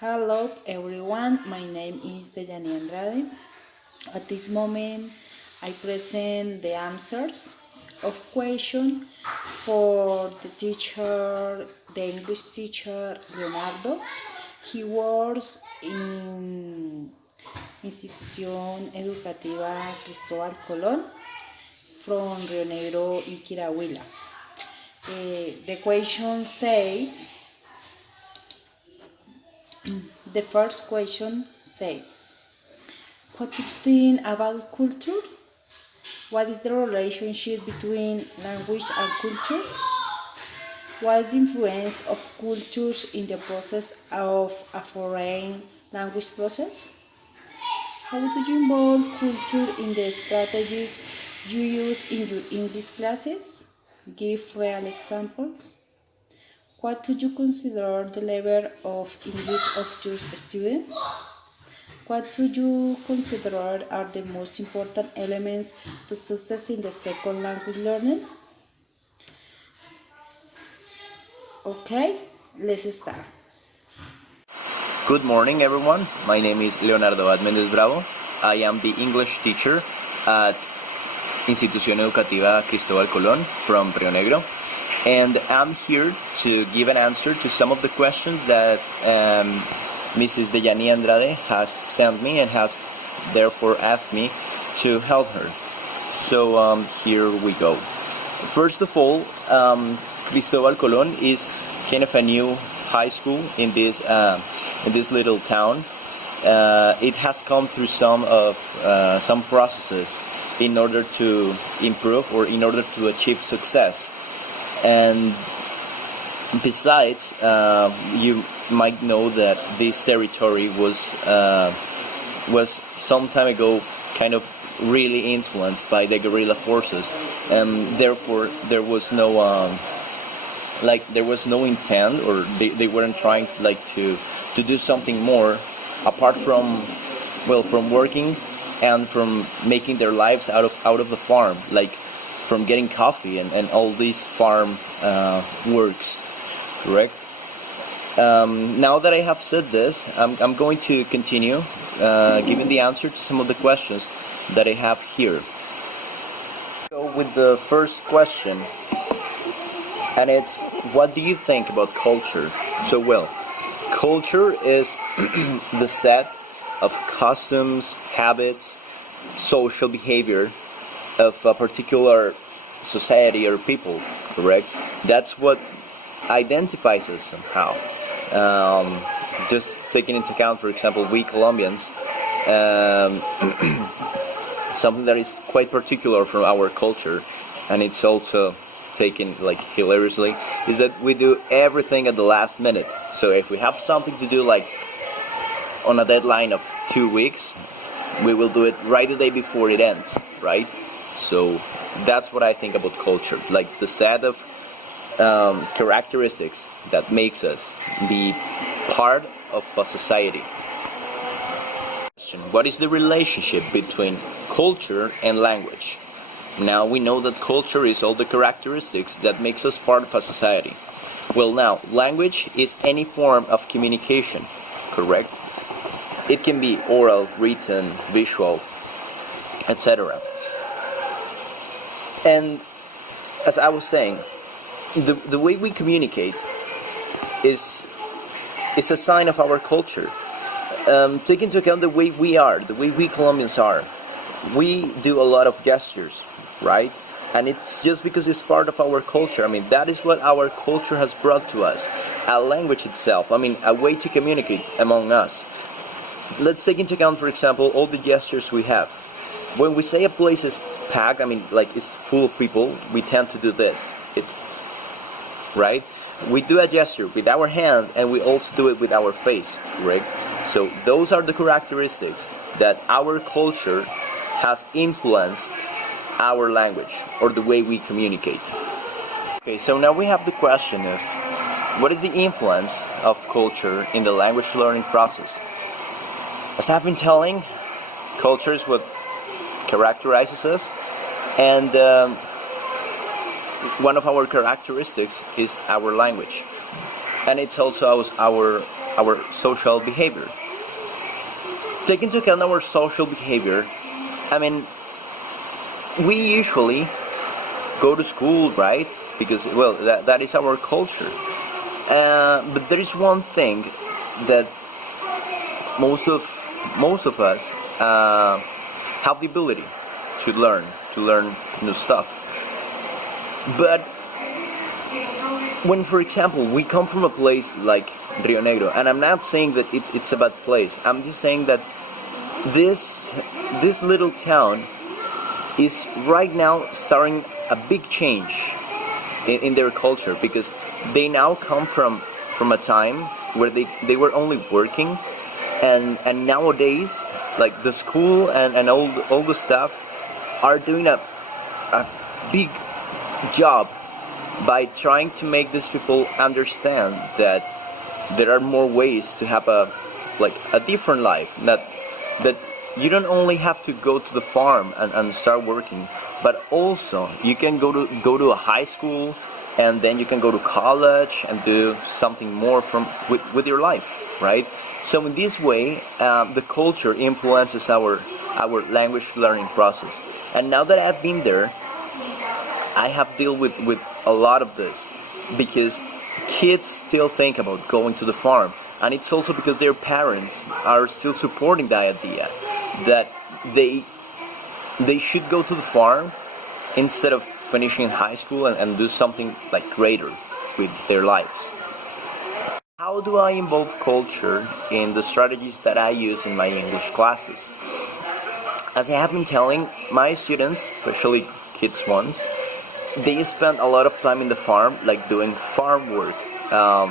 Hello everyone, my name is Dejani Andrade. At this moment, I present the answers of question for the teacher, the English teacher Leonardo. He works in Institución Educativa Cristóbal Colón from Rio Negro y Quirahuila. The question says, the first question say, what do you think about culture? What is the relationship between language and culture? What is the influence of cultures in the process of a foreign language process? How do you involve culture in the strategies you use in your English classes? Give real examples. What do you consider the level of English of your students? What do you consider are the most important elements to success in the second language learning? Okay, let's start. Good morning, everyone. My name is Leonardo Adméndez Bravo. I am the English teacher at Institución Educativa Cristóbal Colón from Rio Negro. And I'm here to give an answer to some of the questions that Mrs. Dejani Andrade has sent me and has therefore asked me to help her. So here we go. First of all, Cristóbal Colón is kind of a new high school in this little town. It has come through some processes in order to improve or in order to achieve success. And besides, you might know that this territory was some time ago kind of really influenced by the guerrilla forces, and therefore there was no intent, or they weren't trying to do something more apart from working and from making their lives out of the farm, like from getting coffee and all these farm works, correct? Now that I have said this, I'm going to continue giving the answer to some of the questions that I have here. Go with the first question, and it's, what do you think about culture? So, culture is the set of customs, habits, social behavior of a particular society or people, correct? That's what identifies us somehow. Just taking into account, for example, we Colombians, something that is quite particular from our culture, and it's also taken like hilariously, is that we do everything at the last minute. So if we have something to do like on a deadline of 2 weeks, we will do it right the day before it ends, right? So that's what I think about culture, like the set of characteristics that makes us be part of a society. What is the relationship between culture and language? Now we know that culture is all the characteristics that makes us part of a society. Well, now, language is any form of communication, correct? It can be oral, written, visual, etc. And as I was saying, the way we communicate is a sign of our culture. Take into account the way we Colombians are. We do a lot of gestures, right? And it's just because it's part of our culture. I mean, that is what our culture has brought to us. A language itself, a way to communicate among us. Let's take into account, for example, all the gestures we have. When we say a place is packed, like it's full of people, we tend to do this, right? We do a gesture with our hand, and we also do it with our face, right? So those are the characteristics that our culture has influenced our language, or the way we communicate. Okay, so now we have the question of, what is the influence of culture in the language learning process? As I've been telling, culture is what characterizes us, and one of our characteristics is our language, and it's also our our social behavior. Take into account our social behavior. I mean, we usually go to school, right? Because, well, that is our culture. But there is one thing that most of us have the ability to learn new stuff. But when, for example, we come from a place like Rio Negro, and I'm not saying that it's a bad place. I'm just saying that this little town is right now starting a big change in their culture, because they now come from a time where they were only working, and nowadays, like, the school and all the staff are doing a big job by trying to make these people understand that there are more ways to have a different life, that you don't only have to go to the farm and start working, but also you can go to a high school, and then you can go to college and do something more with your life, right? So in this way, the culture influences our language learning process. And now that I've been there, I have dealt with a lot of this, because kids still think about going to the farm, and it's also because their parents are still supporting the idea that they should go to the farm instead of finishing high school and do something like greater with their lives. How do I involve culture in the strategies that I use in my English classes? As I have been telling, my students, especially kids ones, they spend a lot of time in the farm, like doing farm work.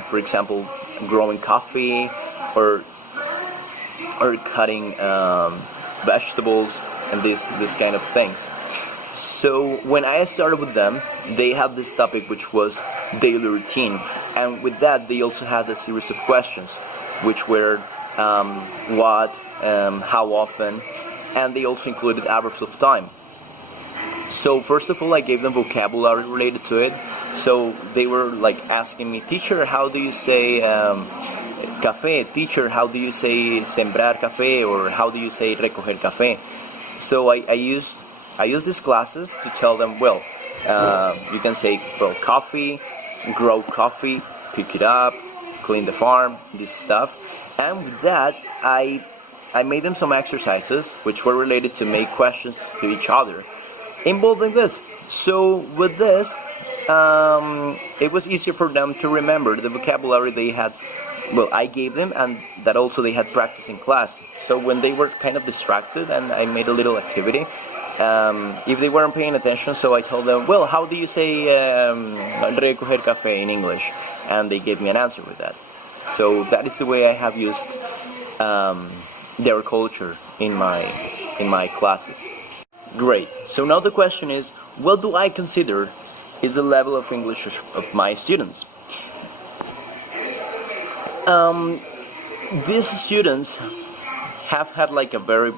For example, growing coffee or cutting vegetables and this kind of things. So when I started with them, they had this topic which was daily routine, and with that they also had a series of questions, which were what, how often, and they also included hours of time. So first of all, I gave them vocabulary related to it. So they were like asking me, teacher, how do you say café? Teacher, how do you say sembrar café? Or how do you say recoger café? So I use these classes to tell them, well, you can say, well, coffee, grow coffee, pick it up, clean the farm, this stuff. And with that, I made them some exercises which were related to make questions to each other involving this. So with this, it was easier for them to remember the vocabulary they had. Well, I gave them, and that also they had practice in class. So when they were kind of distracted, and I made a little activity, if they weren't paying attention, so I told them, well, how do you say recoger café in English? And they gave me an answer with that. So that is the way I have used their culture in my classes. Great. So now the question is, what do I consider is the level of English of my students? These students have had like a very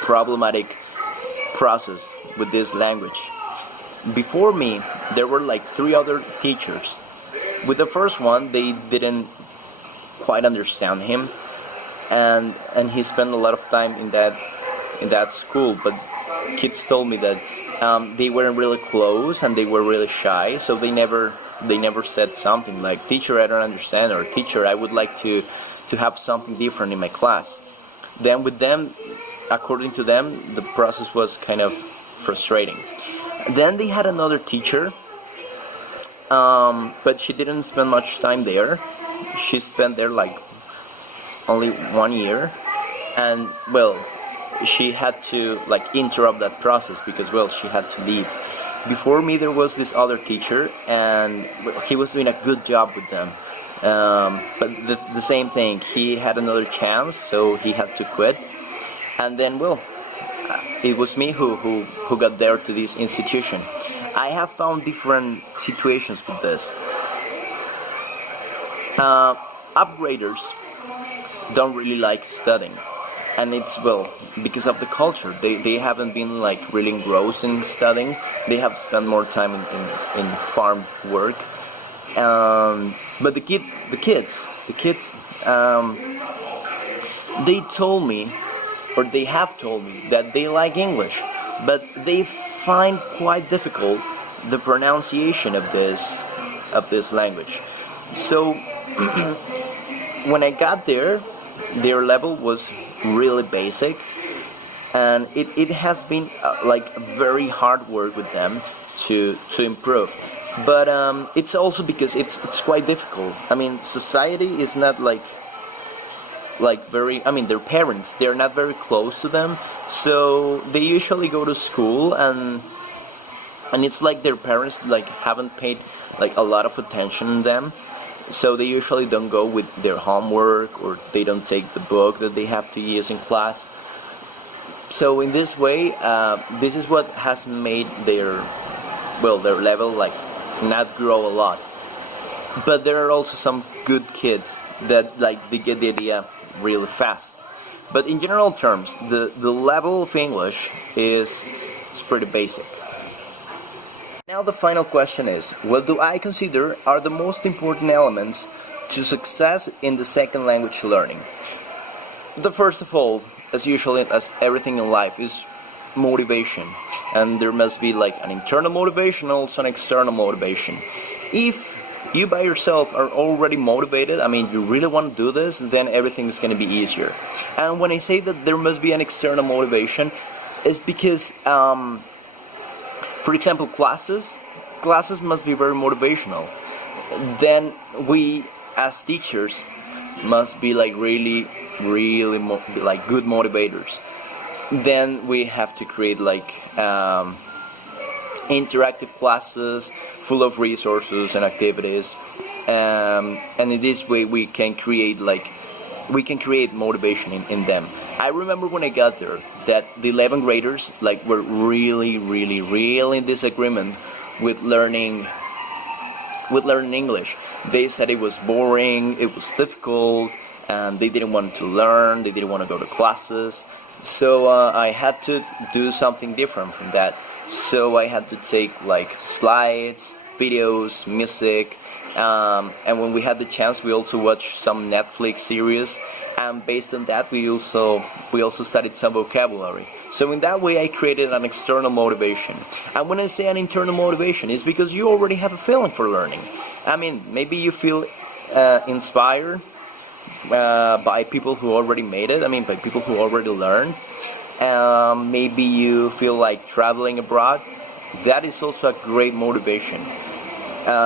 problematic process with this language. Before me, there were like 3 other teachers. With the first one, they didn't quite understand him, and he spent a lot of time in that school. But kids told me that they weren't really close and they were really shy, so they never said something like, teacher, I don't understand, or teacher, I would like to have something different in my class. Then with them, according to them, the process was kind of frustrating. Then they had another teacher, but she didn't spend much time there. She spent there like only 1 year, and well, she had to like interrupt that process because, well, she had to leave. Before me, there was this other teacher, and he was doing a good job with them. But the same thing, he had another chance, so he had to quit. And then, well, it was me who got there to this institution. I have found different situations with this. Upgraders don't really like studying, and it's, well, because of the culture. They haven't been like really engrossed in studying. They have spent more time in farm work. But the kids, the kids, they told me, or they have told me, that they like English, but they find quite difficult the pronunciation of this language. So when I got there, their level was really basic, and it has been like very hard work with them to improve. But it's also because it's quite difficult. I mean, society is not like very, I mean, their parents, they're not very close to them, so they usually go to school, and it's like their parents like haven't paid like a lot of attention to them, so they usually don't go with their homework, or they don't take the book that they have to use in class. So in this way, this is what has made their level like not grow a lot. But there are also some good kids that like they get the idea really fast. But in general terms, the level of English is pretty basic. Now the final question is, what do I consider are the most important elements to success in the second language learning? The first of all, as usually as everything in life, is motivation. And there must be like an internal motivation, also an external motivation. If you by yourself are already motivated, I mean, you really want to do this, then everything is going to be easier. And when I say that there must be an external motivation, it's because, for example, classes must be very motivational. Then we, as teachers, must be like really like good motivators. Then we have to create like interactive classes full of resources and activities, and in this way we can create motivation in them. I remember when I got there that the 11th graders like were really in disagreement with learning English. They said it was boring, it was difficult, and they didn't want to learn, they didn't want to go to classes. So I had to do something different from that. So I had to take like slides, videos, music, and when we had the chance, we also watched some Netflix series. And based on that, we also studied some vocabulary. So in that way, I created an external motivation. And when I say an internal motivation, it's because you already have a feeling for learning. I mean, maybe you feel inspired by people who already made it. I mean, by people who already learned. Maybe you feel like traveling abroad. That is also a great motivation.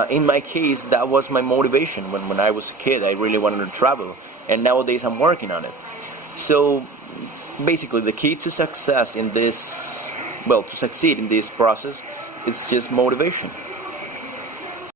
In my case, that was my motivation when I was a kid. I really wanted to travel, and nowadays I'm working on it. So basically, the key to success in this, to succeed in this process, is just motivation.